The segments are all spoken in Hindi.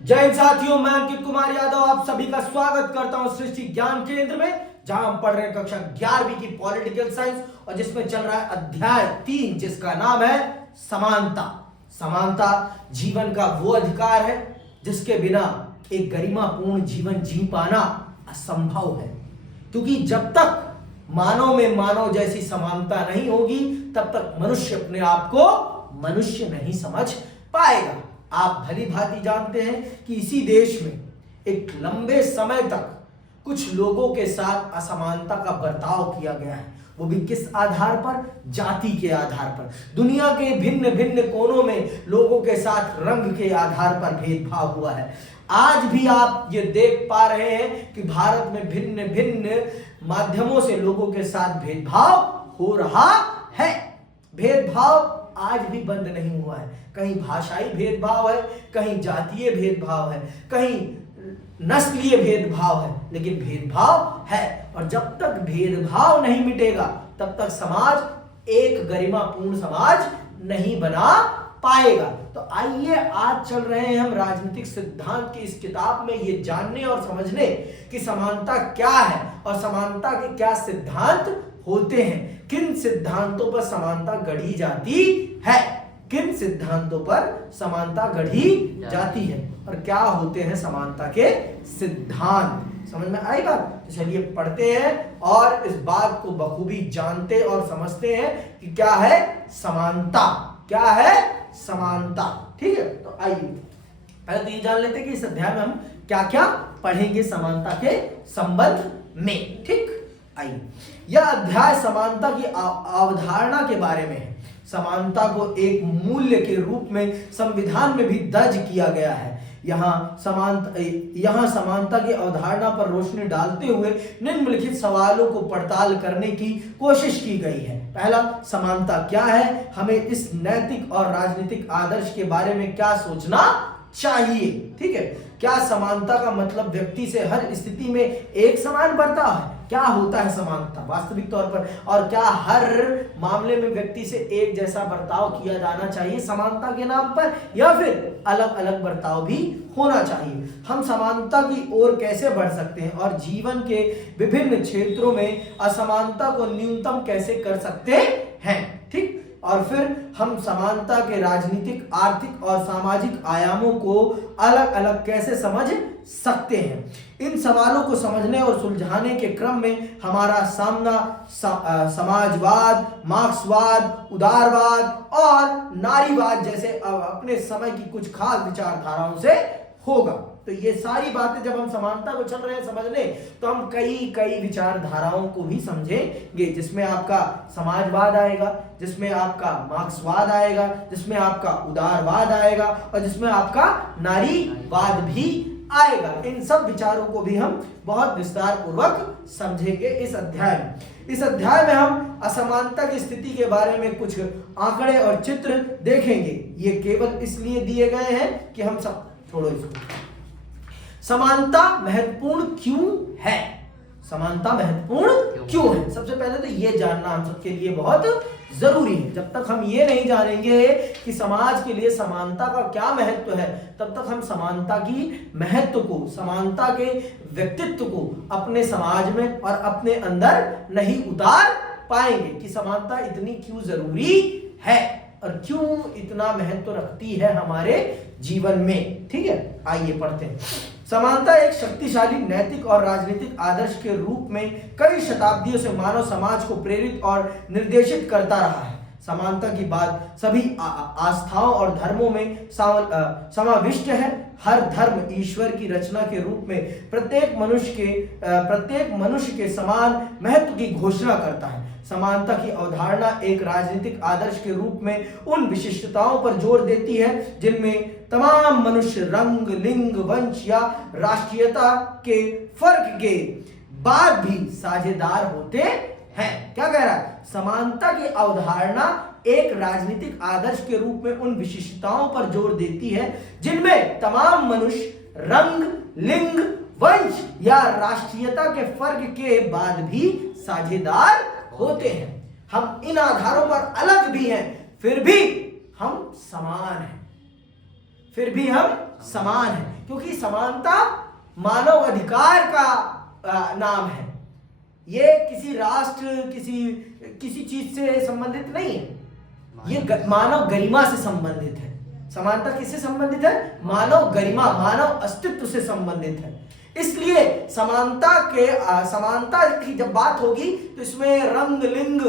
जय हिंद साथियों, मैं अंकित कुमार यादव आप सभी का स्वागत करता हूं सृष्टि ज्ञान केंद्र में, जहां हम पढ़ रहे हैं कक्षा 11वीं की पॉलिटिकल साइंस और जिसमें चल रहा है अध्याय 3 जिसका नाम है समानता। समानता जीवन का वो अधिकार है जिसके बिना एक गरिमापूर्ण जीवन जी पाना असंभव है, क्योंकि जब तक मानव में मानव जैसी समानता नहीं होगी तब तक मनुष्य अपने आप को मनुष्य नहीं समझ पाएगा। आप भली भांति जानते हैं कि इसी देश में एक लंबे समय तक कुछ लोगों के साथ असमानता का बर्ताव किया गया है, वो भी किस आधार पर? जाति के आधार पर। दुनिया के भिन्न भिन्न कोनों में लोगों के साथ रंग के आधार पर भेदभाव हुआ है। आज भी आप ये देख पा रहे हैं कि भारत में भिन्न भिन्न माध्यमों से लोगों के साथ भेदभाव हो रहा है। भेदभाव आज भी बंद नहीं हुआ है। कहीं भाषाई भेदभाव है, कहीं जातीय भेदभाव है, कहीं नस्लीय भेदभाव है, लेकिन भेदभाव है। और जब तक भेदभाव नहीं मिटेगा तब तक समाज एक गरिमापूर्ण समाज नहीं बना पाएगा। तो आइए आज चल रहे हैं हम राजनीतिक सिद्धांत की इस किताब में ये जानने और समझने कि समानता क्या है और समानता के क्या सिद्धांत होते हैं, किन सिद्धांतों पर समानता गढ़ी जाती है, किन सिद्धांतों पर समानता गढ़ी जाती है और क्या होते हैं समानता के सिद्धांत। समझ में आई बात? तो चलिए पढ़ते हैं और इस बात को बखूबी जानते और समझते हैं कि क्या है समानता, क्या है समानता। ठीक है, तो आइए पहले तो ये जान लेते हैं कि इस अध्याय में हम क्या क्या पढ़ेंगे समानता के संबंध में। ठीक, आइए। यह अध्याय समानता की अवधारणा के बारे में है। समानता को एक मूल्य के रूप में संविधान में भी दर्ज किया गया है। यहाँ समानता की अवधारणा पर रोशनी डालते हुए निम्नलिखित सवालों को पड़ताल करने की कोशिश की गई है। पहला, समानता क्या है? हमें इस नैतिक और राजनीतिक आदर्श के बारे में क्या सोचना चाहिए? ठीक है, क्या समानता का मतलब व्यक्ति से हर स्थिति में एक समान बर्ताव है? क्या होता है समानता वास्तविक तौर पर? और क्या हर मामले में व्यक्ति से एक जैसा बर्ताव किया जाना चाहिए समानता के नाम पर, या फिर अलग अलग बर्ताव भी होना चाहिए? हम समानता की ओर कैसे बढ़ सकते हैं और जीवन के विभिन्न क्षेत्रों में असमानता को न्यूनतम कैसे कर सकते हैं? ठीक, और फिर हम समानता के राजनीतिक, आर्थिक और सामाजिक आयामों को अलग अलग कैसे समझ सकते हैं। इन सवालों को समझने और सुलझाने के क्रम में हमारा सामना समाजवाद, मार्क्सवाद, उदारवाद और नारीवाद जैसे अपने समय की कुछ खास विचारधाराओं से होगा। तो ये सारी बातें जब हम समानता को चल रहे हैं समझने, तो हम कई विचारधाराओं को भी समझेंगे, जिसमें आपका समाजवाद आएगा, जिसमें आपका मार्क्सवाद आएगा, जिसमें आपका उदारवाद आएगा और जिसमें आपका नारीवाद भी आएगा। इन सब विचारों को भी हम बहुत विस्तार पूर्वक समझेंगे इस अध्याय में। इस अध्याय में हम असमानता की स्थिति के बारे में कुछ आंकड़े और चित्र देखेंगे। ये केवल इसलिए दिए गए हैं कि हम सब छोड़ो इसको। समानता महत्वपूर्ण क्यों है? समानता महत्वपूर्ण क्यों है? सबसे पहले तो ये जानना हम सबके लिए बहुत जरूरी है। जब तक हम ये नहीं जानेंगे कि समाज के लिए समानता का क्या महत्व है, तब तक हम समानता की महत्व को, समानता के व्यक्तित्व को अपने समाज में और अपने अंदर नहीं उतार पाएंगे कि समानता इतनी क्यों जरूरी है और क्यों इतना महत्व रखती है हमारे जीवन में। ठीक है, आइए पढ़ते हैं। समानता एक शक्तिशाली नैतिक और राजनीतिक आदर्श के रूप में कई शताब्दियों से मानव समाज को प्रेरित और निर्देशित करता रहा है। समानता की बात सभी आस्थाओं और धर्मों में समाविष्ट है। हर धर्म ईश्वर की रचना के रूप में प्रत्येक मनुष्य के समान महत्व की घोषणा करता है। समानता की अवधारणा एक राजनीतिक आदर्श के रूप में उन विशिष्टताओं पर जोर देती है जिनमें तमाम मनुष्य रंग, लिंग, वंश या राष्ट्रीयता के फर्क के बाद भी साझेदार होते हैं। क्या कह रहा है? समानता की अवधारणा एक राजनीतिक आदर्श के रूप में उन विशिष्टताओं पर जोर देती है जिनमें तमाम मनुष्य रंग, लिंग, वंश या राष्ट्रीयता के फर्क के बाद भी साझेदार होते हैं। हम इन आधारों पर अलग भी हैं, फिर भी हम समान हैं। फिर भी हम समान हैं, क्योंकि समानता मानव अधिकार का नाम है। ये किसी राष्ट्र, किसी चीज से संबंधित नहीं है, ये मानव गरिमा से संबंधित है। समानता किससे संबंधित है? मानव गरिमा, मानव अस्तित्व से संबंधित है। इसलिए समानता की जब बात होगी तो इसमें रंग, लिंग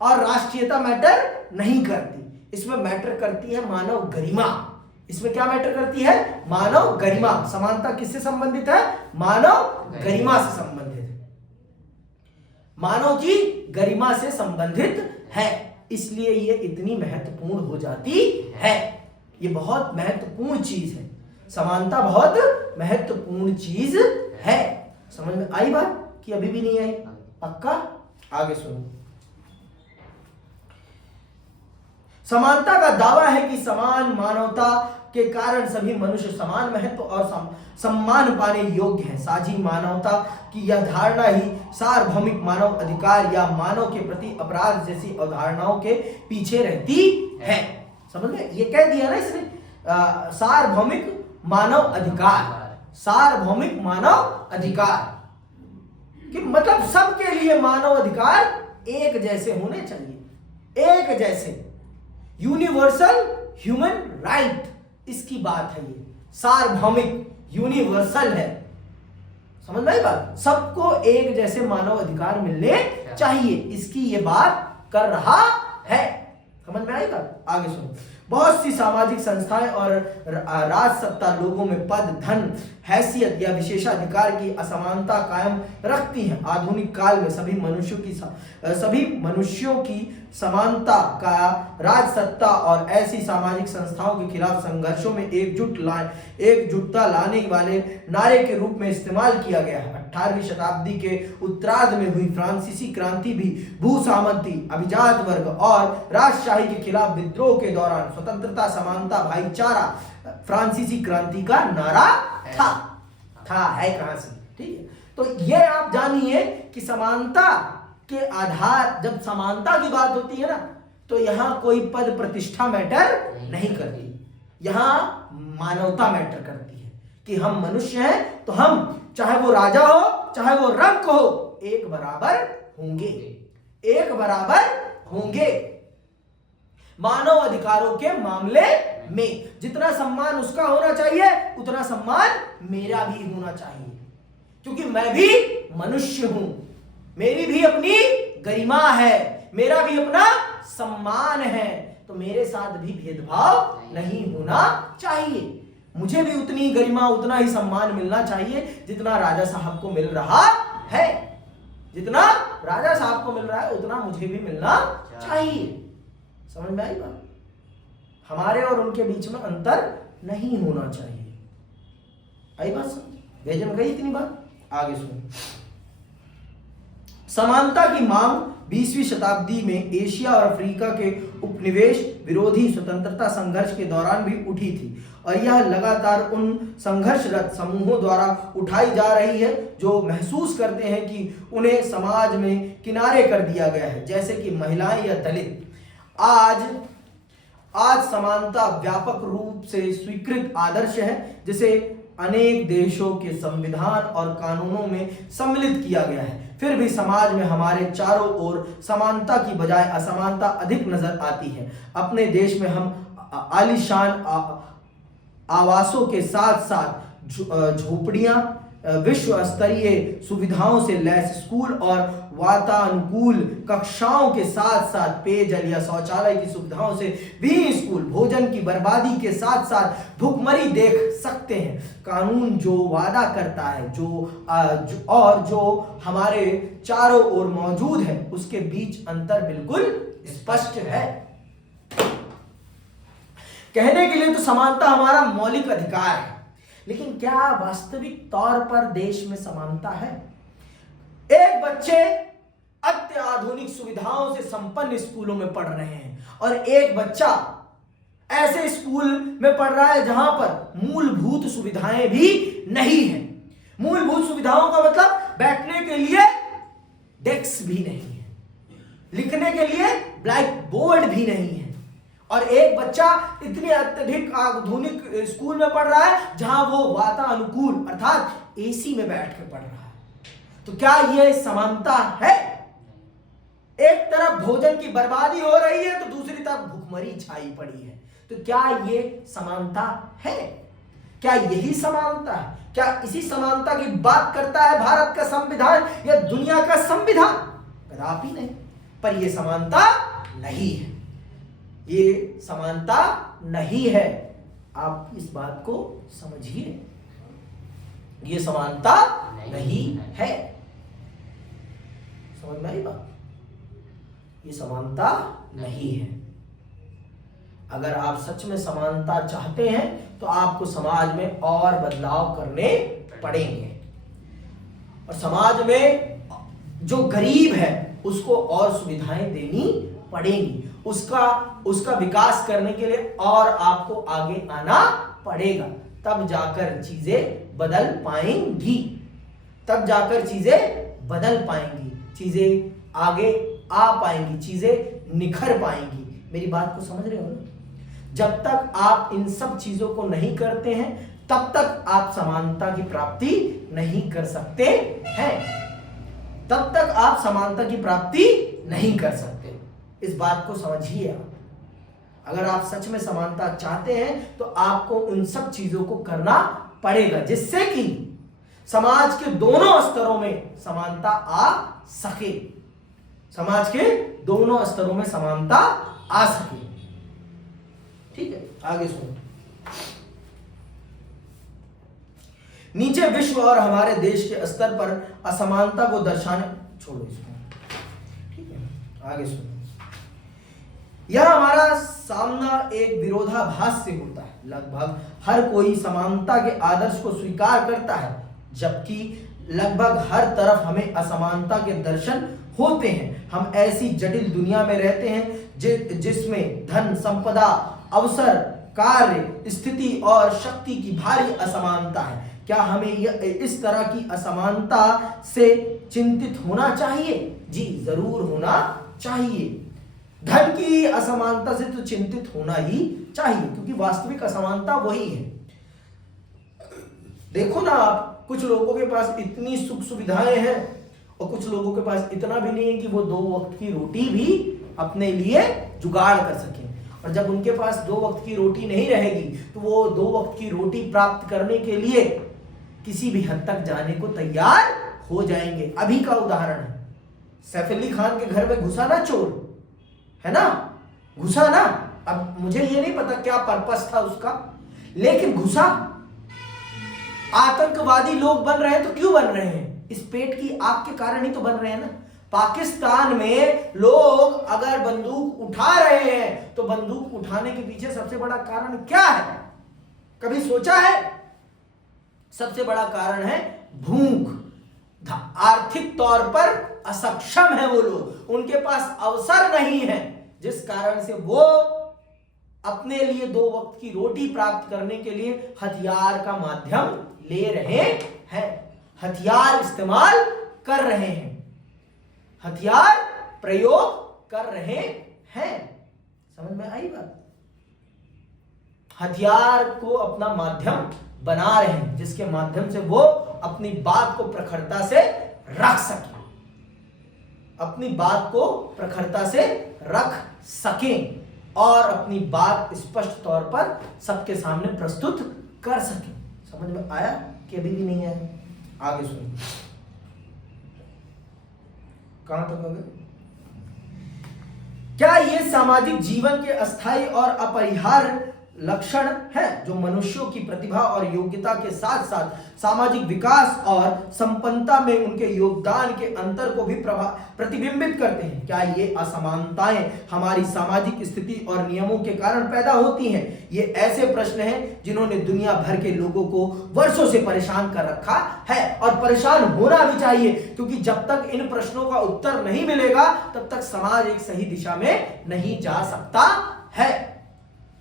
और राष्ट्रीयता मैटर नहीं करती, इसमें मैटर करती है मानव गरिमा। इसमें क्या मैटर करती है? मानव गरिमा। समानता किससे संबंधित है? मानव गरिमा से संबंधित है, मानव की गरिमा से संबंधित है। इसलिए ये इतनी महत्वपूर्ण हो जाती है। ये बहुत महत्वपूर्ण चीज है, समानता बहुत महत्वपूर्ण चीज है। समझ में आई बात कि अभी भी नहीं आई? पक्का? आगे सुनो। समानता का दावा है कि समान मानवता के कारण सभी मनुष्य समान महत्व और सम्मान पाने योग्य हैं। साझी मानवता की यह धारणा ही सार्वभौमिक मानव अधिकार या मानव के प्रति अपराध जैसी अवधारणाओं के पीछे रहती है। समझ में? ये कह दिया ना इसने, सार्वभौमिक मानव अधिकार, सार्वभौमिक मानव अधिकार कि मतलब सबके लिए मानव अधिकार एक जैसे होने चाहिए, एक जैसे, यूनिवर्सल ह्यूमन राइट, इसकी बात है। ये सार्वभौमिक, यूनिवर्सल है। समझ में आई बात? सबको एक जैसे मानव अधिकार मिलने चाहिए, इसकी ये बात कर रहा है। समझ में आई बात? आगे सुनो। बहुत सी सामाजिक संस्थाएं और राजसत्ता लोगों में पद, धन, हैसियत या विशेषाधिकार की असमानता कायम रखती हैं। आधुनिक काल में सभी मनुष्यों की समानता का राजसत्ता और ऐसी सामाजिक संस्थाओं के खिलाफ संघर्षों में एकजुटता लाने वाले नारे के रूप में इस्तेमाल किया गया है। 18वीं शताब्दी के उत्तरार्ध में हुई फ्रांसीसी क्रांति भी भूसामंती, अभिजात वर्ग और राजशाही के खिलाफ विद्रोह के दौरान स्वतंत्रता, समानता, भाईचारा फ्रांसीसी क्रांति का नारा है कहां से? ठीक है, तो ये आप जानिए कि समानता के आधार, जब समानता की बात होती है ना, तो यहां कोई पद प्रतिष्ठा मैटर नहीं करती, यहां मानवता मैटर करती है कि हम मनुष्य हैं, तो हम चाहे वो राजा हो चाहे वो रंक हो, एक बराबर होंगे, एक बराबर होंगे। मानव अधिकारों के मामले में जितना सम्मान उसका होना चाहिए उतना सम्मान मेरा भी होना चाहिए, क्योंकि मैं भी मनुष्य हूं, मेरी भी अपनी गरिमा है, मेरा भी अपना सम्मान है, तो मेरे साथ भी भेदभाव नहीं होना चाहिए। मुझे भी उतनी गरिमा, उतना ही सम्मान मिलना चाहिए जितना राजा साहब को मिल रहा है, जितना राजा साहब को मिल रहा है उतना मुझे भी मिलना चाहिए। समझ में आई बात? हमारे और उनके बीच में अंतर नहीं होना चाहिए। आई बात समझ? भेजन गई इतनी बात? आगे सुनो। समानता की मांग 20वीं शताब्दी में एशिया और अफ्रीका के उपनिवेश विरोधी स्वतंत्रता संघर्ष के दौरान भी उठी थी, और यह लगातार उन संघर्षरत समूहों द्वारा उठाई जा रही है जो महसूस करते हैं कि उन्हें समाज में किनारे कर दिया गया है, जैसे कि महिलाएं या दलित। आज समानता व्यापक रूप से स्वीकृत आदर्श है, जिसे अनेक देशों के संविधान और कानूनों में सम्मिलित किया गया है। फिर भी समाज में हमारे चारों ओर समानता की बजाय असमानता अधिक नजर आती है। अपने देश में हम आलीशान आवासों के साथ साथ झोपड़ियां, विश्व स्तरीय सुविधाओं से लैस स्कूल और वातानुकूल कक्षाओं के साथ साथ पेयजल या शौचालय की सुविधाओं से भी स्कूल भोजन की बर्बादी के साथ साथ भुखमरी देख सकते हैं। कानून जो वादा करता है जो हमारे चारों ओर मौजूद है, उसके बीच अंतर बिल्कुल स्पष्ट है। कहने के लिए तो समानता हमारा मौलिक अधिकार है, लेकिन क्या वास्तविक तौर पर देश में समानता है? एक बच्चे अत्याधुनिक सुविधाओं से संपन्न स्कूलों में पढ़ रहे हैं और एक बच्चा ऐसे स्कूल में पढ़ रहा है जहां पर मूलभूत सुविधाएं भी नहीं है। मूलभूत सुविधाओं का मतलब बैठने के लिए डेस्क भी नहीं है, लिखने के लिए ब्लैक बोर्ड भी नहीं है, और एक बच्चा इतनी अत्यधिक आधुनिक स्कूल में पढ़ रहा है जहां वो वातानुकूल अर्थात एसी में बैठ कर पढ़ रहा है। तो क्या ये समानता है? एक तरफ भोजन की बर्बादी हो रही है तो दूसरी तरफ भुखमरी छाई पड़ी है। तो क्या ये समानता है? क्या यही समानता है? क्या इसी समानता की बात करता है भारत का संविधान या दुनिया का संविधान? कदापि नहीं। पर यह समानता नहीं है, ये समानता नहीं है। आप इस बात को समझिए, ये समानता नहीं है। समझ में आई बात? ये समानता नहीं है। अगर आप सच में समानता चाहते हैं तो आपको समाज में और बदलाव करने पड़ेंगे और समाज में जो गरीब है उसको और सुविधाएं देनी पड़ेंगी। उसका विकास करने के लिए और आपको आगे आना पड़ेगा, तब जाकर चीजें बदल पाएंगी, तब जाकर चीजें बदल पाएंगी, चीजें आगे आ पाएंगी, चीजें निखर पाएंगी। मेरी बात को समझ रहे हो ना? जब तक आप इन सब चीजों को नहीं करते हैं तब तक आप समानता की प्राप्ति नहीं कर सकते हैं, तब तक आप समानता की प्राप्ति नहीं कर सकते। इस बात को समझिए आप। अगर आप सच में समानता चाहते हैं तो आपको उन सब चीजों को करना पड़ेगा जिससे कि समाज के दोनों स्तरों में समानता आ सके, समाज के दोनों स्तरों में समानता आ सके। ठीक है, आगे सुनो। नीचे विश्व और हमारे देश के स्तर पर असमानता को दर्शाने, छोड़ो इसको, ठीक है, आगे सुनो। यह हमारा सामना एक विरोधाभास से होता है। लगभग हर कोई समानता के आदर्श को स्वीकार करता है जबकि लगभग हर तरफ हमें असमानता के दर्शन होते हैं। हम ऐसी जटिल दुनिया में रहते हैं जिसमें धन, संपदा, अवसर, कार्य, स्थिति और शक्ति की भारी असमानता है। क्या हमें इस तरह की असमानता से चिंतित होना चाहिए? जी जरूर होना चाहिए। धन की असमानता से तो चिंतित होना ही चाहिए क्योंकि वास्तविक असमानता वही है। देखो ना आप, कुछ लोगों के पास इतनी सुख सुविधाएं हैं और कुछ लोगों के पास इतना भी नहीं है कि वो 2 वक्त की रोटी भी अपने लिए जुगाड़ कर सकें। और जब उनके पास 2 वक्त की रोटी नहीं रहेगी तो वो 2 वक्त की रोटी प्राप्त करने के लिए किसी भी हद तक जाने को तैयार हो जाएंगे। अभी का उदाहरण है, सैफ अली खान के घर में घुसा ना चोर, है ना, घुसा ना। अब मुझे ये नहीं पता क्या पर्पस था उसका, लेकिन घुसा। आतंकवादी लोग बन रहे हैं तो क्यों बन रहे हैं? इस पेट की आग के कारण ही तो बन रहे हैं ना। पाकिस्तान में लोग अगर बंदूक उठा रहे हैं तो बंदूक उठाने के पीछे सबसे बड़ा कारण क्या है? कभी सोचा है? सबसे बड़ा कारण है भूख। आर्थिक तौर पर असक्षम है वो लोग, उनके पास अवसर नहीं है, जिस कारण से वो अपने लिए 2 वक्त की रोटी प्राप्त करने के लिए हथियार का माध्यम ले रहे हैं, हथियार इस्तेमाल कर रहे हैं, हथियार प्रयोग कर रहे हैं। समझ में आई बात? हथियार को अपना माध्यम बना रहे हैं जिसके माध्यम से वो अपनी बात को प्रखरता से रख सके, अपनी बात को प्रखरता से रख सकें और अपनी बात स्पष्ट तौर पर सबके सामने प्रस्तुत कर सकें। समझ में आया कि अभी भी नहीं आया? आगे सुनिए, कहां तक हो गए? क्या ये सामाजिक जीवन के अस्थायी और अपरिहार्य लक्षण है जो मनुष्यों की प्रतिभा और योग्यता के साथ साथ सामाजिक विकास और संपन्नता में उनके योगदान के अंतर को भी प्रतिबिंबित करते हैं? क्या ये असमानताएं हमारी सामाजिक स्थिति और नियमों के कारण पैदा होती हैं? ये ऐसे प्रश्न हैं जिन्होंने दुनिया भर के लोगों को वर्षों से परेशान कर रखा है और परेशान होना भी चाहिए, क्योंकि जब तक इन प्रश्नों का उत्तर नहीं मिलेगा तब तक समाज एक सही दिशा में नहीं जा सकता है,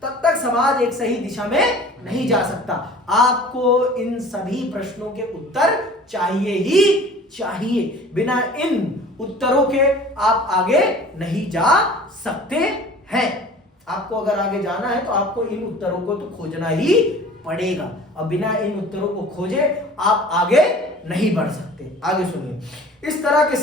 तब तक समाज एक सही दिशा में नहीं जा सकता। आपको इन सभी प्रश्नों के उत्तर चाहिए ही चाहिए। बिना इन उत्तरों के आप आगे नहीं जा सकते हैं। आपको अगर आगे जाना है तो आपको इन उत्तरों को तो खोजना ही पड़ेगा, और बिना इन उत्तरों को खोजे आप आगे नहीं बढ़ सकते। आगे सुनिए। इस तरह के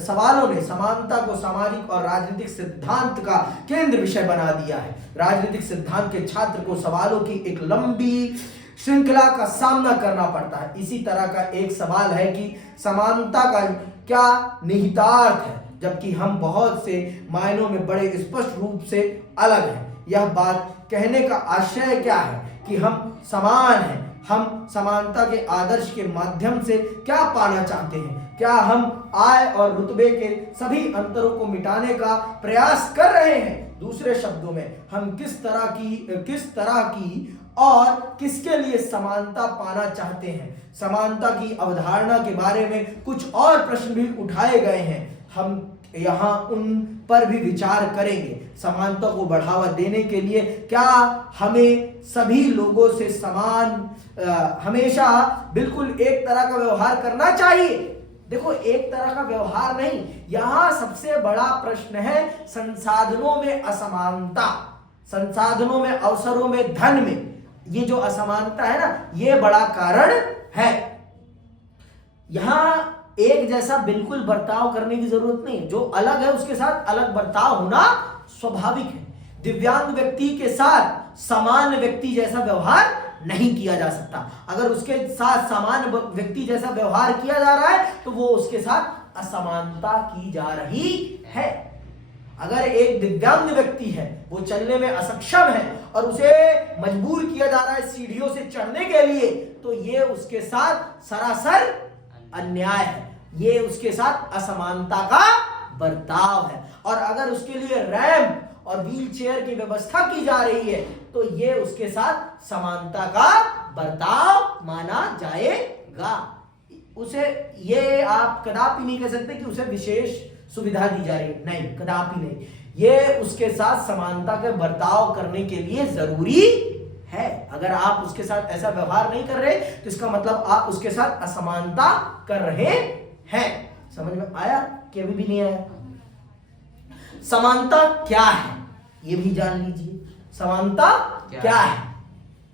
सवालों ने समानता को सामाजिक और राजनीतिक सिद्धांत का केंद्र विषय बना दिया है। राजनीतिक सिद्धांत के छात्र को सवालों की एक लंबी श्रृंखला का सामना करना पड़ता है। इसी तरह का एक सवाल है कि समानता का क्या निहितार्थ है, जबकि हम बहुत से मायनों में बड़े स्पष्ट रूप से अलग हैं। यह बात कहने का आशय क्या है कि हम समान हैं। हम समानता के आदर्श के माध्यम से क्या पाना चाहते हैं? क्या हम आय और रुतबे के सभी अंतरों को मिटाने का प्रयास कर रहे हैं? दूसरे शब्दों में, हम किस तरह की और किसके लिए समानता पाना चाहते हैं? समानता की अवधारणा के बारे में कुछ और प्रश्न भी उठाए गए हैं। हम यहाँ उन पर भी विचार करेंगे। समानता को बढ़ावा देने के लिए क्या हमें सभी लोगों से हमेशा बिल्कुल एक तरह का व्यवहार करना चाहिए? देखो, एक तरह का व्यवहार नहीं, यहाँ सबसे बड़ा प्रश्न है संसाधनों में असमानता, संसाधनों में, अवसरों में, धन में। ये जो असमानता है ना, ये बड़ा कारण है। यहां एक जैसा बिल्कुल बर्ताव करने की जरूरत नहीं। जो अलग है उसके साथ अलग बर्ताव होना स्वाभाविक है। दिव्यांग व्यक्ति के साथ सामान्य व्यक्ति जैसा व्यवहार नहीं किया जा सकता। अगर उसके साथ सामान्य व्यक्ति जैसा व्यवहार किया जा रहा है तो वो उसके साथ असमानता की जा रही है। अगर एक दिव्यांग व्यक्ति है, वो चलने में असक्षम है और उसे मजबूर किया जा रहा है सीढ़ियों से चढ़ने के लिए, तो ये उसके साथ सरासर अन्याय है। ये उसके साथ असमानता का बर्ताव है। और अगर उसके लिए रैंप और व्हील चेयर की व्यवस्था की जा रही है तो ये उसके साथ समानता का बर्ताव माना जाएगा। उसे ये आप कदापि नहीं कह सकते कि उसे विशेष सुविधा दी जा रही है, नहीं, कदापि नहीं। ये उसके साथ समानता का बर्ताव करने के लिए जरूरी है। अगर आप उसके साथ ऐसा व्यवहार नहीं कर रहे तो इसका मतलब आप उसके साथ असमानता कर रहे हैं। समझ में आया कि अभी भी नहीं आया? समानता क्या है ये भी जान लीजिए। समानता क्या है,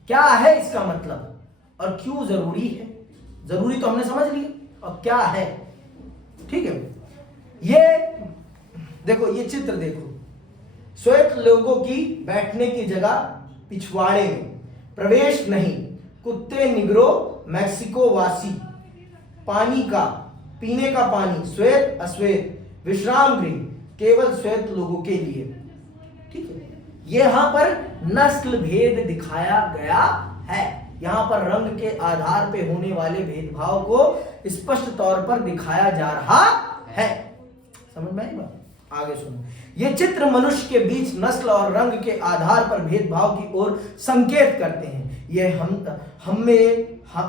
क्या है इसका मतलब और क्यों जरूरी है? जरूरी तो हमने समझ लिया, और क्या है, ठीक है। ये देखो, ये चित्र देखो। श्वेत लोगों की बैठने की जगह पिछवाड़े में, प्रवेश नहीं, कुत्ते, निग्रो, मैक्सिको वासी, पानी का, पीने का पानी, श्वेत अश्वेत, विश्राम गृह केवल श्वेत लोगों के लिए, ठीक है। यहां पर नस्ल भेद दिखाया गया है। यहां पर रंग के आधार पे होने वाले भेदभाव को स्पष्ट तौर पर दिखाया जा रहा है। समझ में आई बात? आगे सुनो। ये चित्र मनुष्य के बीच नस्ल और रंग के आधार पर भेदभाव की ओर संकेत करते हैं। ये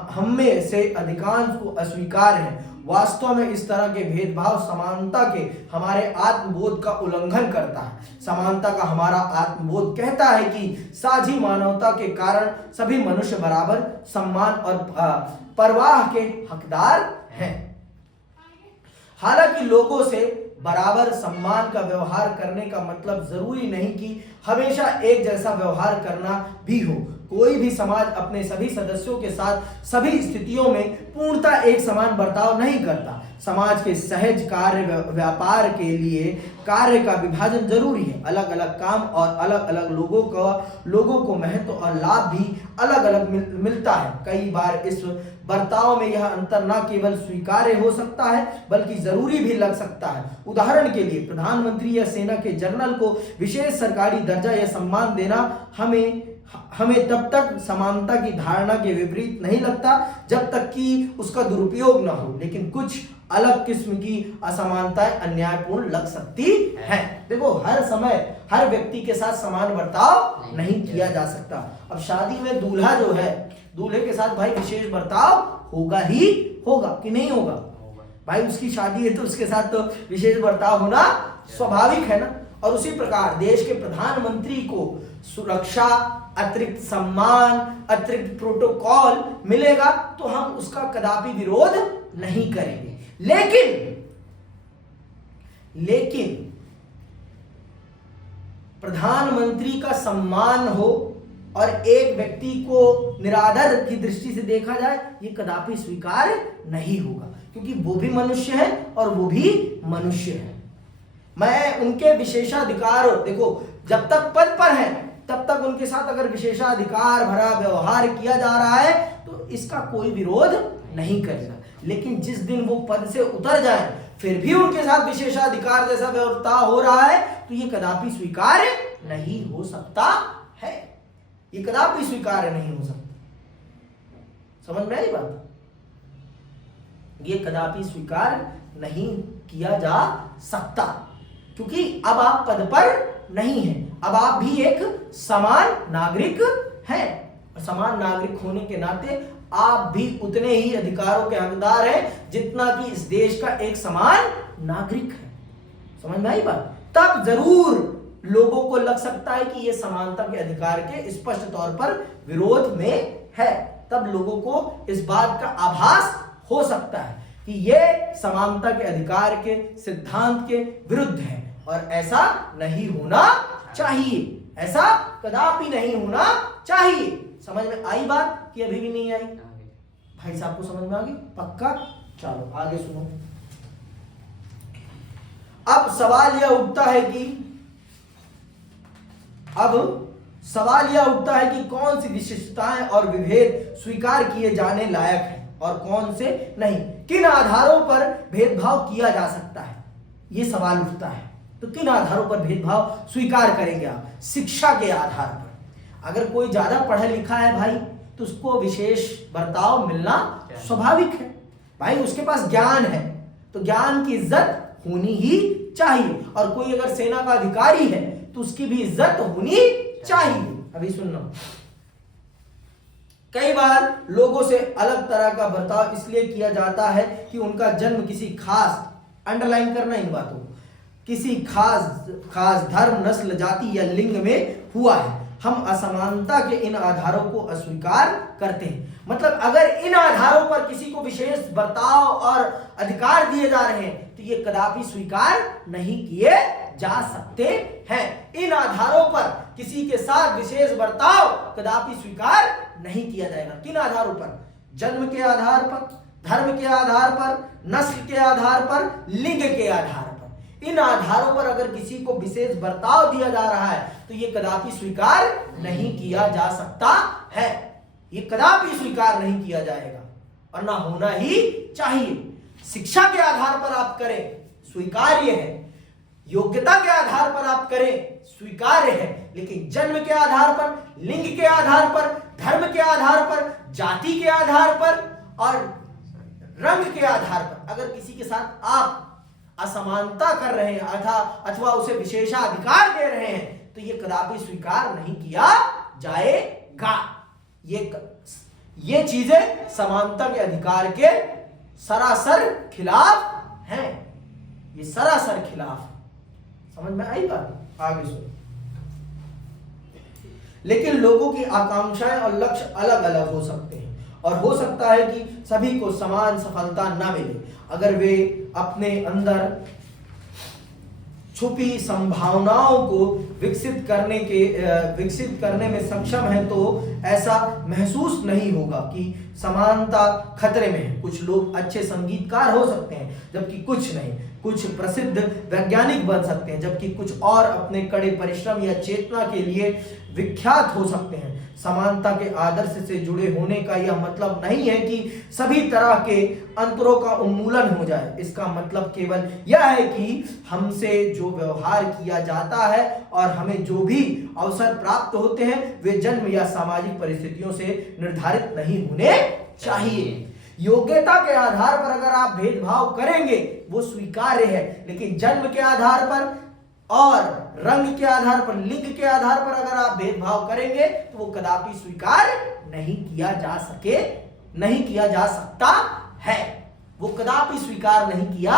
हम में से अधिकांश को अस्वीकार है। वास्तव में इस तरह के भेदभाव समानता के हमारे आत्मबोध का उल्लंघन करता है। समानता का हमारा आत्मबोध कहता है कि साझी मानवता के कारण सभी मनुष्य बराबर सम्मान और परवाह के हकदार हैं। हालांकि लोगों से बराबर सम्मान का व्यवहार करने का मतलब जरूरी नहीं कि हमेशा एक जैसा व्यवहार करना भी हो। कोई भी समाज अपने सभी सदस्यों के साथ सभी स्थितियों में पूर्णतः एक समान बर्ताव नहीं करता। समाज के सहज कार्य व्यापार के लिए कार्य का विभाजन जरूरी है। अलग अलग काम और अलग अलग लोगों को महत्व और लाभ भी अलग अलग मिलता है। कई बार इस बर्ताव में यह अंतर न केवल स्वीकार्य हो सकता है बल्कि जरूरी भी लग सकता है। उदाहरण के लिए, प्रधानमंत्री या सेना के जनरल को विशेष सरकारी दर्जा या सम्मान देना हमें तब तक समानता की धारणा के विपरीत नहीं लगता जब तक कि उसका दुरुपयोग न हो, लेकिन कुछ अलग किस्म की असमानताएं अन्यायपूर्ण लग सकती है। देखो, हर समय हर व्यक्ति के साथ समान बर्ताव नहीं किया जा सकता। अब शादी में दूल्हा जो है, दूल्हे के साथ भाई विशेष बर्ताव होगा ही होगा कि नहीं होगा? भाई उसकी शादी है तो उसके साथ तो विशेष बर्ताव होना स्वाभाविक है ना। और उसी प्रकार देश के प्रधानमंत्री को सुरक्षा, अतिरिक्त सम्मान, अतिरिक्त प्रोटोकॉल मिलेगा तो हम उसका कदापि विरोध नहीं करेंगे। लेकिन प्रधानमंत्री का सम्मान हो और एक व्यक्ति को निरादर की दृष्टि से देखा जाए, ये कदापि स्वीकार नहीं होगा, क्योंकि वो भी मनुष्य है और वो भी मनुष्य है। मैं उनके विशेषाधिकार, देखो जब तक पद पर है तब तक उनके साथ अगर विशेषाधिकार भरा व्यवहार किया जा रहा है तो इसका कोई विरोध नहीं करेगा, लेकिन जिस दिन वो पद से उतर जाए फिर भी उनके साथ विशेषाधिकार जैसा व्यवहार हो रहा है तो ये कदापि स्वीकार नहीं हो सकता है, ये कदापि स्वीकार नहीं हो सकता। समझ में आई बात? ये कदापि स्वीकार नहीं किया जा सकता, क्योंकि अब आप पद पर नहीं हैं, अब आप भी एक समान नागरिक हैं, और समान नागरिक होने के नाते आप भी उतने ही अधिकारों के हकदार हैं जितना कि इस देश का एक समान नागरिक है। समझ में आई बात? तब जरूर लोगों को लग सकता है कि ये समानता के अधिकार के स्पष्ट तौर पर विरोध में है, तब लोगों को इस बात का आभास हो सकता है कि ये समानता के अधिकार के सिद्धांत के विरुद्ध है और ऐसा नहीं होना चाहिए, ऐसा कदापि नहीं होना चाहिए। समझ में आई बात कि अभी भी नहीं आई? भाई साहब को समझ में आ गई? पक्का? चलो आगे सुनो। अब सवाल यह उठता है कि कौन सी विशिष्टताएं और विभेद स्वीकार किए जाने लायक हैं और कौन से नहीं, किन आधारों पर भेदभाव किया जा सकता है, यह सवाल उठता है। तो किन आधारों पर भेदभाव स्वीकार करेंगे आप? शिक्षा के आधार पर। अगर कोई ज्यादा पढ़ा लिखा है भाई तो उसको विशेष बर्ताव मिलना स्वाभाविक है भाई, उसके पास ज्ञान है तो ज्ञान की इज्जत होनी ही चाहिए, और कोई अगर सेना का अधिकारी है तो उसकी भी इज्जत होनी चाहिए। अभी सुनना, कई बार लोगों से अलग तरह का बर्ताव इसलिए किया जाता है कि उनका जन्म किसी खास, अंडरलाइन करना इन बातों, किसी खास धर्म, नस्ल, जाति या लिंग में हुआ है। हम असमानता के इन आधारों को अस्वीकार करते हैं। मतलब अगर इन आधारों पर किसी को विशेष बर्ताव और अधिकार दिए जा रहे हैं तो ये कदापि स्वीकार नहीं किए जा सकते हैं। इन आधारों पर किसी के साथ विशेष बर्ताव कदापि स्वीकार नहीं किया जाएगा। किन आधारों पर? जन्म के आधार पर, धर्म के आधार पर, नस्ल के आधार पर, लिंग के आधार पर। इन आधारों पर अगर किसी को विशेष बर्ताव दिया जा रहा है तो यह कदापि स्वीकार नहीं किया जा सकता है, ये कदापि स्वीकार नहीं किया जाएगा और ना होना ही चाहिए। शिक्षा के आधार पर आप करें, स्वीकार्य है, योग्यता के आधार पर आप करें, स्वीकार्य है, लेकिन जन्म के आधार पर, लिंग के आधार पर, धर्म के आधार पर, जाति के आधार पर और रंग के आधार पर अगर किसी के साथ आप असमानता कर रहे हैं अथवा उसे विशेषाधिकार दे रहे हैं तो यह कदापि स्वीकार नहीं किया जाएगा। ये चीजें समानता के अधिकार के सरासर खिलाफ हैं, ये सरासर खिलाफ। समझ में आई बात? आगे सुनो। लेकिन लोगों की आकांक्षाएं और लक्ष्य अलग अलग हो सकते हैं और हो सकता है कि सभी को समान सफलता ना मिले। अगर वे अपने अंदर छुपी संभावनाओं को विकसित करने में सक्षम है तो ऐसा महसूस नहीं होगा कि समानता खतरे में है। कुछ लोग अच्छे संगीतकार हो सकते हैं जबकि कुछ नहीं, कुछ प्रसिद्ध वैज्ञानिक बन सकते हैं जबकि कुछ और अपने कड़े परिश्रम या चेतना के लिए विख्यात हो सकते हैं। समानता के आदर्श से जुड़े होने का यह मतलब नहीं है कि सभी तरह के अंतरों का उन्मूलन हो जाए। इसका मतलब केवल यह है कि हमसे जो व्यवहार किया जाता है और हमें जो भी अवसर प्राप्त होते हैं वे जन्म या सामाजिक परिस्थितियों से निर्धारित नहीं होने चाहिए। योग्यता के आधार पर अगर आप भेदभाव करेंगे वो स्वीकार्य है, लेकिन जन्म के आधार पर और रंग के आधार पर, लिंग के आधार पर अगर आप भेदभाव करेंगे तो वो कदापि स्वीकार नहीं किया जा सकता है। वो कदापि स्वीकार नहीं किया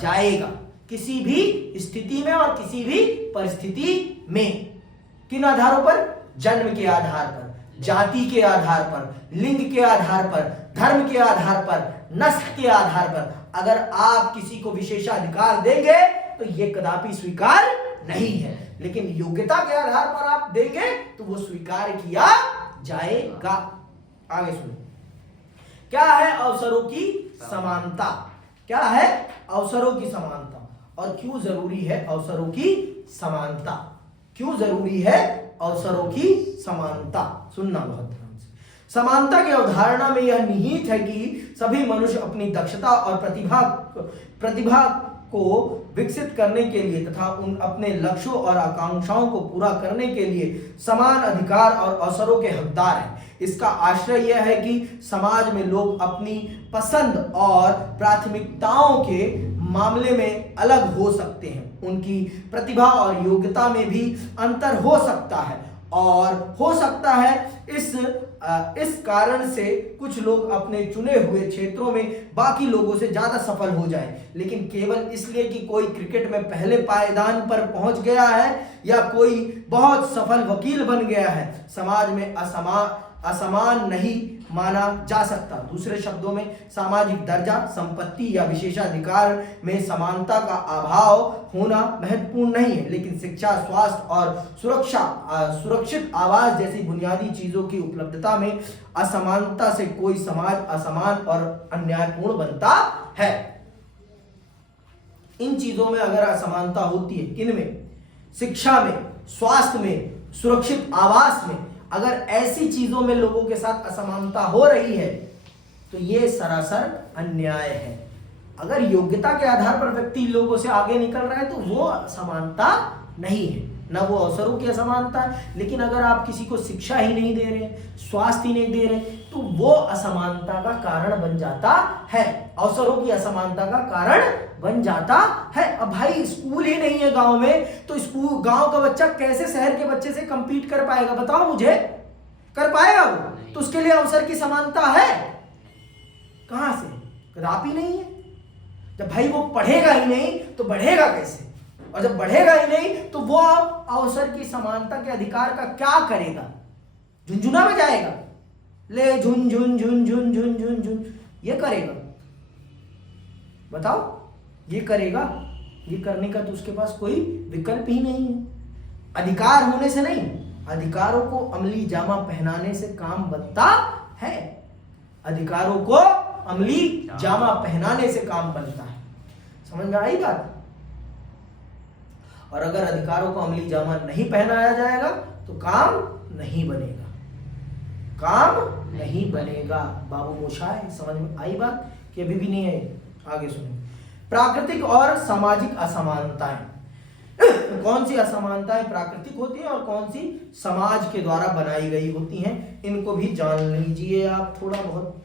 जाएगा किसी भी स्थिति में और किसी भी परिस्थिति में। किन आधारों पर? जन्म के आधार पर, जाति के आधार पर, लिंग के आधार पर, धर्म के आधार पर, नस्ल के आधार पर अगर आप किसी को विशेषाधिकार देंगे तो यह कदापि स्वीकार नहीं है। लेकिन योग्यता के आधार पर आप देंगे तो वो स्वीकार किया जाएगा। आगे सुनो, क्या है अवसरों की समानता? क्या है अवसरों की समानता और क्यों जरूरी है अवसरों की समानता? क्यों जरूरी है अवसरों की समानता? सुनना बहुत ध्यान से। समानता की अवधारणा में यह निहित है कि सभी मनुष्य अपनी दक्षता और प्रतिभा को विकसित करने के लिए तथा उन अपने लक्ष्यों और आकांक्षाओं को पूरा करने के लिए समान अधिकार और अवसरों के हकदार हैं। इसका आश्रय यह है कि समाज में लोग अपनी पसंद और प्राथमिकताओं के मामले में अलग हो सकते हैं, उनकी प्रतिभा और योग्यता में भी अंतर हो सकता है और हो सकता है इस कारण से कुछ लोग अपने चुने हुए क्षेत्रों में बाकी लोगों से ज्यादा सफल हो जाएं, लेकिन केवल इसलिए कि कोई क्रिकेट में पहले पायदान पर पहुंच गया है या कोई बहुत सफल वकील बन गया है, समाज में असमान नहीं माना जा सकता। दूसरे शब्दों में सामाजिक दर्जा, संपत्ति या विशेषाधिकार में समानता का अभाव होना महत्वपूर्ण नहीं है, लेकिन शिक्षा, स्वास्थ्य और सुरक्षित आवास जैसी बुनियादी चीजों की उपलब्धता में असमानता से कोई समाज असमान और अन्यायपूर्ण बनता है। इन चीजों में अगर असमानता होती है, किन में? शिक्षा में, स्वास्थ्य में, सुरक्षित आवास में, अगर ऐसी चीजों में लोगों के साथ असमानता हो रही है तो यह सरासर अन्याय है। अगर योग्यता के आधार पर व्यक्ति लोगों से आगे निकल रहा है तो वो असमानता नहीं है, ना वो अवसरों की असमानता है। लेकिन अगर आप किसी को शिक्षा ही नहीं दे रहे, स्वास्थ्य ही नहीं दे रहे, तो वो असमानता का कारण बन जाता है, अवसरों की असमानता का कारण बन जाता है। अब भाई स्कूल ही नहीं है गांव में, तो स्कूल गांव का बच्चा कैसे शहर के बच्चे से कंपीट कर पाएगा? बताओ मुझे, कर पाएगा वो? तो उसके लिए अवसर की समानता है कहां से? कदापि नहीं है। जब भाई वो पढ़ेगा ही नहीं तो बढ़ेगा कैसे? और जब बढ़ेगा ही नहीं तो वो अवसर की समानता के अधिकार का क्या करेगा? झुंझुना में जाएगा, ले झुन झुन झुन झुन झुन झुन झुन, ये करेगा? बताओ, ये करेगा? ये करने का तो उसके पास कोई विकल्प ही नहीं है। अधिकार होने से नहीं, अधिकारों को अमली जामा पहनाने से काम बनता है। अधिकारों को अमली जामा पहनाने से काम बनता है। समझ में आई बात? और अगर अधिकारों को अमली जामा नहीं पहनाया जाएगा तो काम नहीं बनेगा, काम नहीं बनेगा। बाबू मोशाय, समझ में आई बात कि अभी भी नहीं आई? आगे सुनिए। प्राकृतिक और सामाजिक असमानताएं। कौन सी असमानताएं प्राकृतिक होती हैं और कौन सी समाज के द्वारा बनाई गई होती हैं, इनको भी जान लीजिए आप थोड़ा बहुत।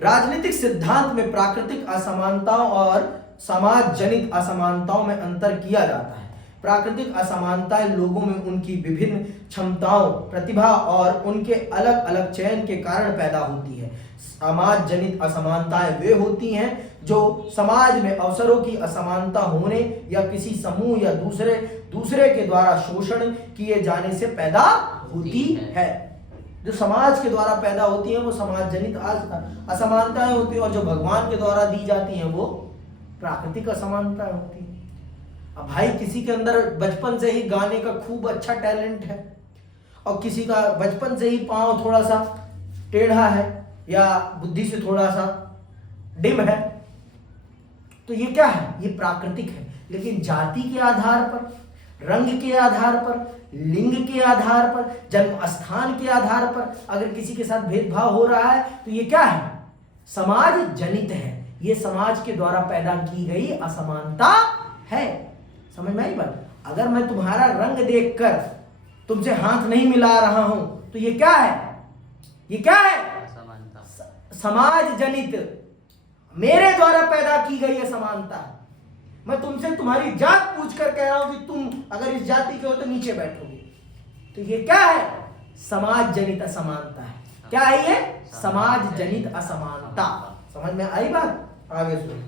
राजनीतिक सिद्धांत में प्राकृतिक असमानताओं और समाज जनित असमानताओं में अंतर किया जाता है। प्राकृतिक असमानताएं लोगों में उनकी विभिन्न क्षमताओं, प्रतिभा और उनके अलग अलग चयन के कारण पैदा होती है। समाज जनित असमानताएं वे होती हैं जो समाज में अवसरों की असमानता होने या किसी समूह या दूसरे के द्वारा शोषण किए जाने से पैदा होती है। जो समाज के द्वारा पैदा होती हैं वो समाज जनित असमानताएं होती हैं, और जो भगवान के द्वारा दी जाती हैं वो प्राकृतिक असमानता होती है। अब भाई किसी के अंदर बचपन से ही गाने का खूब अच्छा टैलेंट है और किसी का बचपन से ही पांव थोड़ा सा टेढ़ा है या बुद्धि से थोड़ा सा डिम है, तो ये क्या है? ये प्राकृतिक है। लेकिन जाति के आधार पर, रंग के आधार पर, लिंग के आधार पर, जन्म स्थान के आधार पर अगर किसी के साथ भेदभाव हो रहा है तो ये क्या है? समाज जनित है। ये समाज के द्वारा पैदा की गई असमानता है। समझ में आई बात? अगर मैं तुम्हारा रंग देखकर तुमसे हाथ नहीं मिला रहा हूं तो ये क्या है? ये क्या है? समाज जनित, मेरे द्वारा पैदा की गई असमानता। मैं तुमसे तुम्हारी जात पूछकर कह रहा हूं कि तुम अगर इस जाति के हो तो नीचे बैठोगे, तो ये क्या है? समाज जनित असमानता है। क्या है ये? समाज जनित असमानता। समझ में आई बात? आगे सुनो।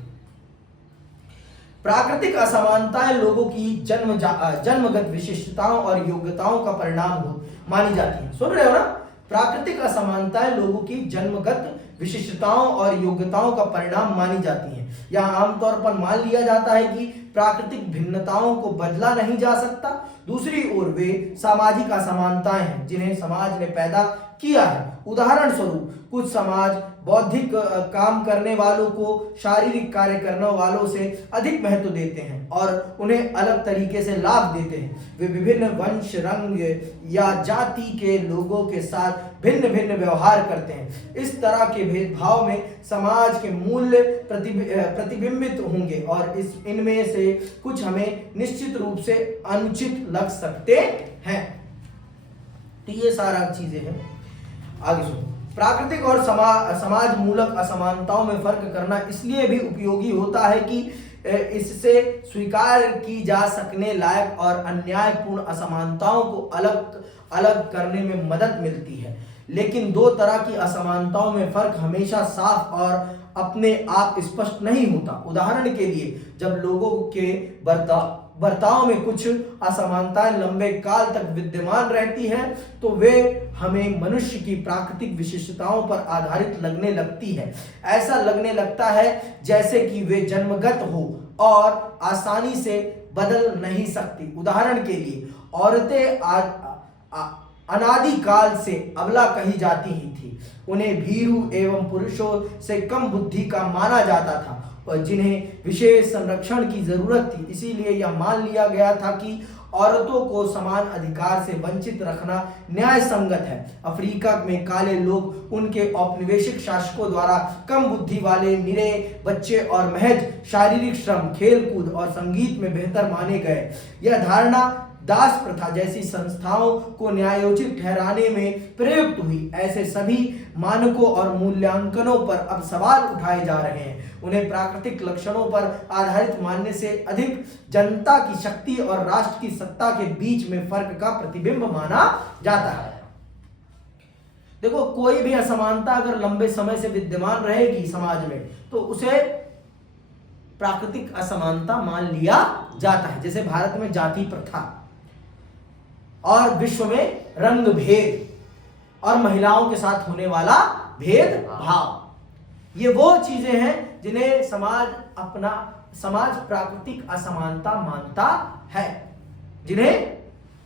प्राकृतिक असमानताएं लोगों की जन्मगत विशिष्टताओं और योग्यताओं का परिणाम मानी जाती है। सुन रहे हो ना? प्राकृतिक असमानताएं लोगों की जन्मगत विशिष्टताओं और योग्यताओं का परिणाम मानी जाती हैं। यहाँ आमतौर पर मान लिया जाता है कि प्राकृतिक भिन्नताओं को बदला नहीं जा सकता। दूसरी ओर वे सामाजिक असमानताएं हैं जिन्हें समाज ने पैदा किया है। उदाहरण स्वरूप कुछ समाज बौद्धिक काम करने वालों को शारीरिक कार्य करने वालों से अधिक महत्व देते हैं और उन्हें अलग तरीके से लाभ देते हैं। वे विभिन्न वंश, रंग या जाति के लोगों के साथ भिन्न भिन्न व्यवहार करते हैं। इस तरह के भेदभाव में समाज के मूल्य प्रतिबिंबित होंगे और इनमें से कुछ हमें निश्चित रूप से अनुचित लग सकते हैं। तो ये सारा चीजें हैं। आगे सुनो। प्राकृतिक और समाज मूलक असमानताओं में फर्क करना इसलिए भी उपयोगी होता है कि इससे स्वीकार की जा सकने लायक और अन्यायपूर्ण असमानताओं को अलग अलग करने में मदद मिलती है। लेकिन दो तरह की असमानताओं में फर्क हमेशा साफ और अपने आप स्पष्ट नहीं होता। उदाहरण के लिए, जब लोगों के बर्ताव में कुछ असमानताएं लंबे काल तक विद्यमान रहती हैं तो वे हमें मनुष्य की प्राकृतिक विशेषताओं पर आधारित लगने लगती है। ऐसा लगने लगता है जैसे कि वे जन्मगत हो और आसानी से बदल नहीं सकती। उदाहरण के लिए, औरतें अनादि काल से अबला कही जाती ही थी। उन्हें भीरू एवं पुरुषों से कम बुद्धि का माना जाता था और जिन्हें विशेष संरक्षण की जरूरत थी। इसीलिए यह मान लिया गया था कि औरतों को समान अधिकार से वंचित रखना न्याय संगत है। अफ्रीका में काले लोग उनके औपनिवेशिक शासकों द्वारा कम बुद्धि वाले निरे बच्चे और महज शारीरिक श्रम, खेलकूद और संगीत में बेहतर माने गए। यह धारणा दास प्रथा जैसी संस्थाओं को न्यायोचित ठहराने में प्रयुक्त हुई। ऐसे सभी मानकों और मूल्यांकनों पर अब सवाल उठाए जा रहे हैं। उन्हें प्राकृतिक लक्षणों पर आधारित मानने से अधिक जनता की शक्ति और राष्ट्र की सत्ता के बीच में फर्क का प्रतिबिंब माना जाता है। देखो, कोई भी असमानता अगर लंबे समय से विद्यमान रहेगी समाज में तो उसे प्राकृतिक असमानता मान लिया जाता है। जैसे भारत में जाति प्रथा और विश्व में रंग भेद और महिलाओं के साथ होने वाला भेदभाव, ये वो चीजें हैं जिन्हें समाज प्राकृतिक असमानता मानता है, जिन्हें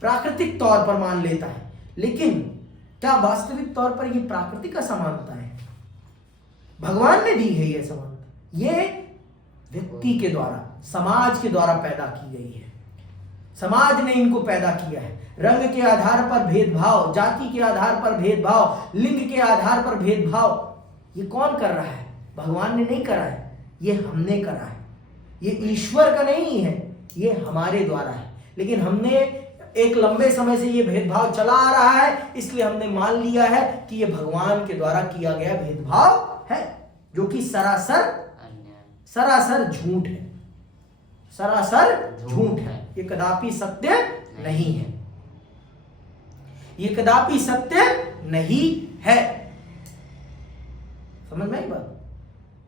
प्राकृतिक तौर पर मान लेता है। लेकिन क्या वास्तविक तौर पर ये प्राकृतिक असमानता है? भगवान ने दी है ये समानता, ये व्यक्ति के द्वारा, समाज के द्वारा पैदा की गई है। समाज ने इनको पैदा किया है। रंग के आधार पर भेदभाव, जाति के आधार पर भेदभाव, लिंग के आधार पर भेदभाव, ये कौन कर रहा है? भगवान ने नहीं करा है, ये हमने करा है। ये ईश्वर का नहीं है, ये हमारे द्वारा है। लेकिन हमने एक लंबे समय से ये भेदभाव चला आ रहा है, इसलिए हमने मान लिया है कि ये भगवान के द्वारा किया गया भेदभाव है, जो कि सरासर झूठ है। सरासर झूठ है, ये कदापि सत्य नहीं है। ये कदापि सत्य नहीं है। समझ में आई बात?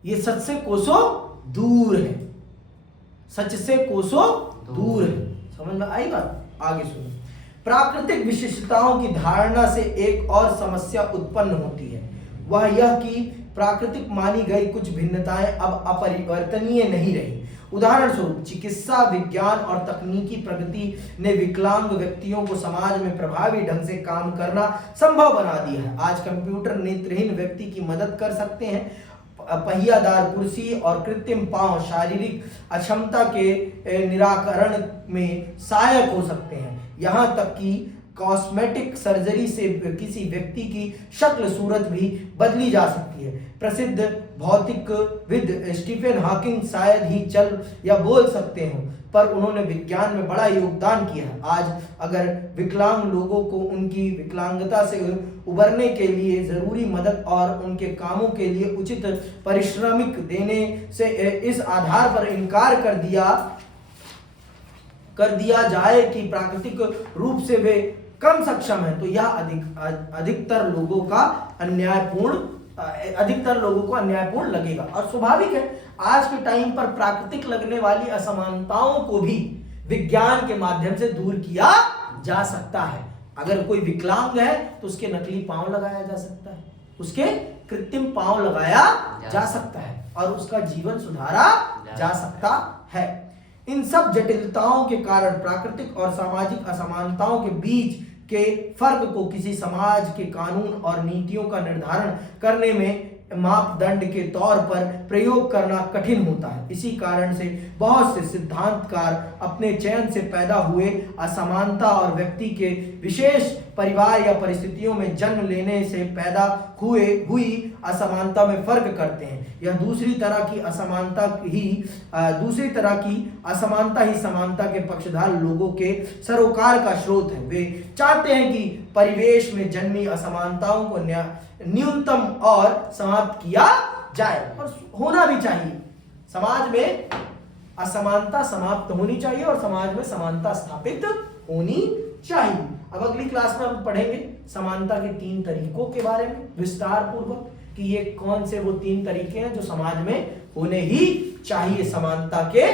ये सच से कोसों दूर है, सच से कोसों दूर है। समझ में आई बात? आगे सुनो। प्राकृतिक विशेषताओं की धारणा से एक और समस्या उत्पन्न होती है, वह यह कि प्राकृतिक मानी गई कुछ भिन्नताएं अब अपरिवर्तनीय नहीं रही। उदाहरण स्वरूप, चिकित्सा विज्ञान और तकनीकी प्रगति ने विकलांग व्यक्तियों को समाज में प्रभावी ढंग से काम करना संभव बना दिया है। आज कंप्यूटर नेत्रहीन व्यक्ति की मदद कर सकते हैं। पहियादार कुर्सी और कृत्रिम पांव शारीरिक अक्षमता के निराकरण में सहायक हो सकते हैं। यहाँ तक कि कॉस्मेटिक सर्जरी से किसी व्यक्ति की शक्ल सूरत भी बदली जा सकती है। प्रसिद्ध भौतिकविद स्टीफन हॉकिंग शायद ही चल या बोल सकते हो, पर उन्होंने विज्ञान में बड़ा योगदान किया है। आज अगर विकलांग लोगों को उनकी विकलांगता से उबरने के लिए जरूरी मदद और उनके कामों के लिए उचित पारिश्रमिक देने से इस आधार पर इनकार कर दिया जाए कि प्राकृतिक रूप से वे कम सक्षम है, तो यह अधिकतर लोगों को अन्यायपूर्ण लगेगा। और स्वाभाविक है, आज के टाइम पर प्राकृतिक लगने वाली असमानताओं को भी विज्ञान के माध्यम से दूर किया जा सकता है। अगर कोई विकलांग है तो उसके नकली पांव लगाया जा सकता है, उसके कृत्रिम पांव लगाया जा सकता है और उसका जीवन सुधारा जा सकता है। इन सब जटिलताओं के कारण प्राकृतिक और सामाजिक असमानताओं के बीच के फर्क को किसी समाज के कानून और नीतियों का निर्धारण करने में मापदंड के तौर पर प्रयोग करना कठिन होता है। इसी कारण से बहुत से सिद्धांतकार अपने चयन से पैदा हुए असमानता और व्यक्ति के विशेष परिवार या परिस्थितियों में जन्म लेने से पैदा हुई असमानता में फर्क करते हैं। यह दूसरी तरह की असमानता ही समानता के पक्षधर लोगों के सरोकार का स्रोत है। वे चाहते हैं कि परिवेश में जन्मी असमानताओं को न्यूनतम और समाप्त किया जाए, और होना भी चाहिए। समाज में असमानता समाप्त होनी चाहिए और समाज में समानता स्थापित होनी चाहिए। अब अगली क्लास में हम पढ़ेंगे समानता के 3 तरीकों के बारे में विस्तार पूर्वक, कि ये कौन से वो 3 तरीके हैं जो समाज में होने ही चाहिए समानता के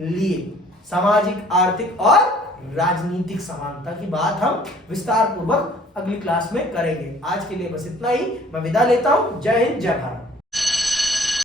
लिए। सामाजिक, आर्थिक और राजनीतिक समानता की बात हम विस्तार पूर्वक अगली क्लास में करेंगे। आज के लिए बस इतना ही, मैं विदा लेता हूं। जय हिंद, जय भारत।